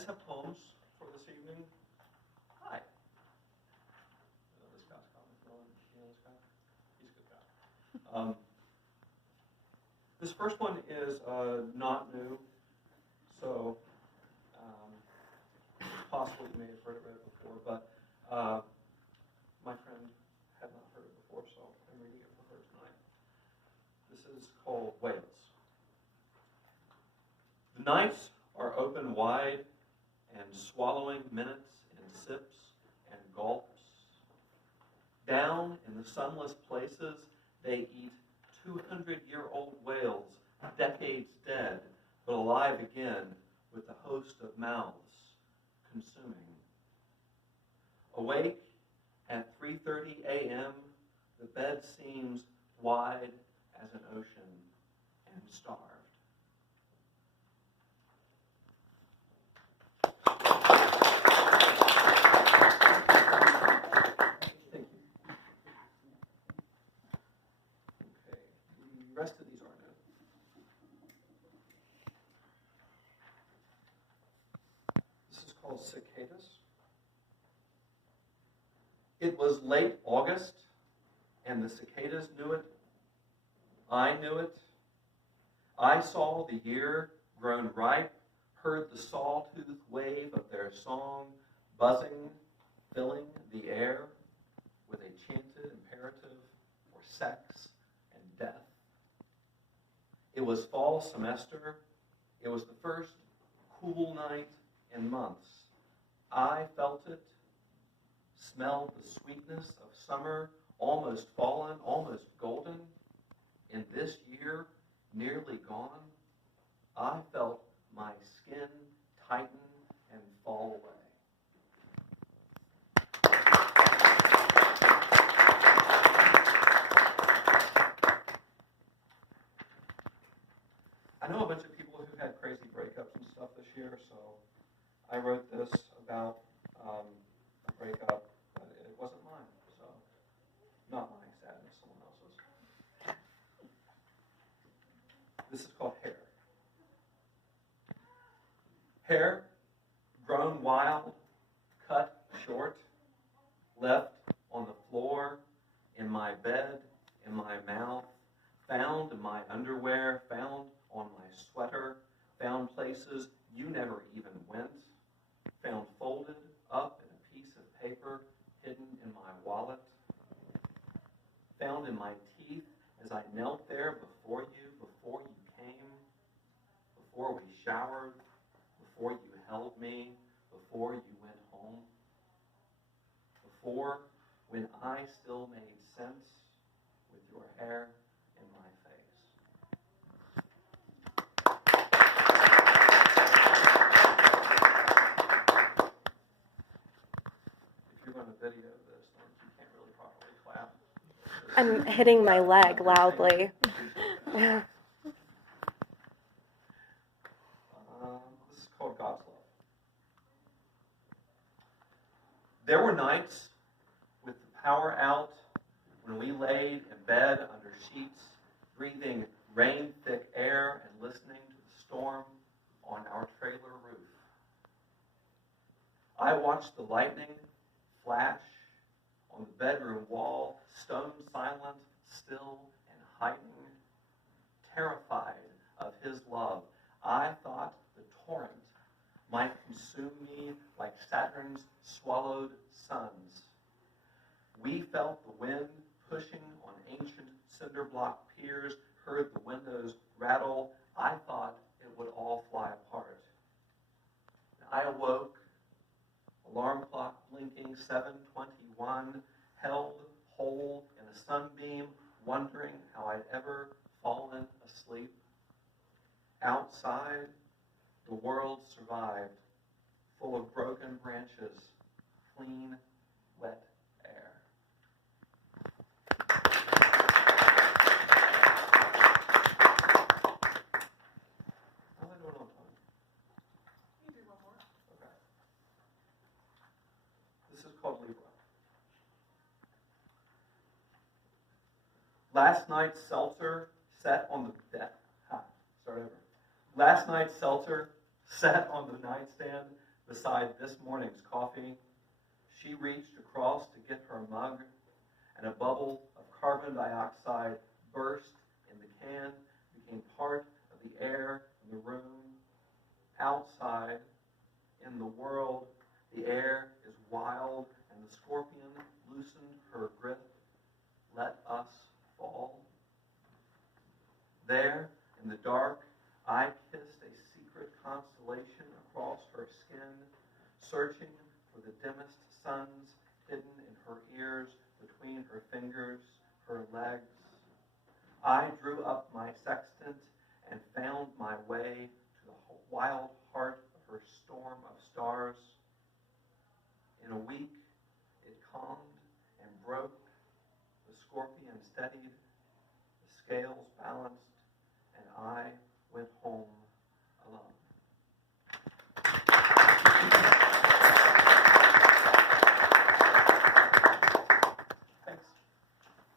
just have poems for this evening. Hi. This guy's coming. You know this guy? He's a good guy. This first one is not new, so possibly you may have read it before, but my friend had not heard it before, so I'm reading it for her tonight. This is called Whales. The nights are open wide and swallowing minutes in sips and gulps. Down in the sunless places, they eat 200-year-old whales, decades dead, but alive again with the host of mouths consuming. Awake at 3:30 a.m., the bed seems wide as an ocean and starved. The rest of these are new. This is called Cicadas. It was late August, and the cicadas knew it. I knew it. I saw the year grown ripe, heard the sawtooth wave of their song, buzzing, filling the air with a chanted imperative for sex and death. It was fall semester. It was the first cool night in months. I felt it, smelled the sweetness of summer, almost fallen, almost golden. In this year, nearly gone, I felt my skin tighten and fall away. I know a bunch of people who had crazy breakups and stuff this year, so I wrote this about a breakup, but it wasn't mine, so not my sadness, someone else's. This is called Hair. Hair, grown wild, cut short, left on the floor, in my bed, in my mouth, found in my underwear, found on my sweater, found places you never even went, found folded up in a piece of paper hidden in my wallet, found in my teeth as I knelt there before you came, before we showered, before you held me, before you went home, before when I still made sense with your hair in my face. If you're going to video this, then you can't really properly clap. I'm hitting my leg loudly. This is called God's Love. There were nights with the power out when we laid in bed under sheets, breathing rain-thick air and listening to the storm on our trailer roof. I watched the lightning flash on the bedroom wall, stone silent, still and hiding, terrified of his love. I thought the torrent might consume me like Saturn's swallowed suns. We felt the wind pushing on ancient cinder block piers, heard the windows rattle. I thought it would all fly apart. I awoke, alarm clock blinking, 7:21, held whole in a sunbeam, wondering how I'd ever fallen asleep. Outside, the world survived, full of broken branches, clean, wet air. How am I doing on time? You do one more. Okay. This is called Libra. Last night's seltzer sat on the deck. Start over. Last night's seltzer sat on the nightstand, beside this morning's coffee. She reached across to get her mug, and a bubble of carbon dioxide burst in the can, became part of the air in the room. Outside, in the world, the air is wild, and the scorpion loosened her grip. Let us fall. There, in the dark, I kissed a secret constellation across her skin, searching for the dimmest suns hidden in her ears, between her fingers, her legs. I drew up my sextant and found my way to the wild heart of her storm of stars. In a week, it calmed and broke. The scorpion steadied, the scales balanced,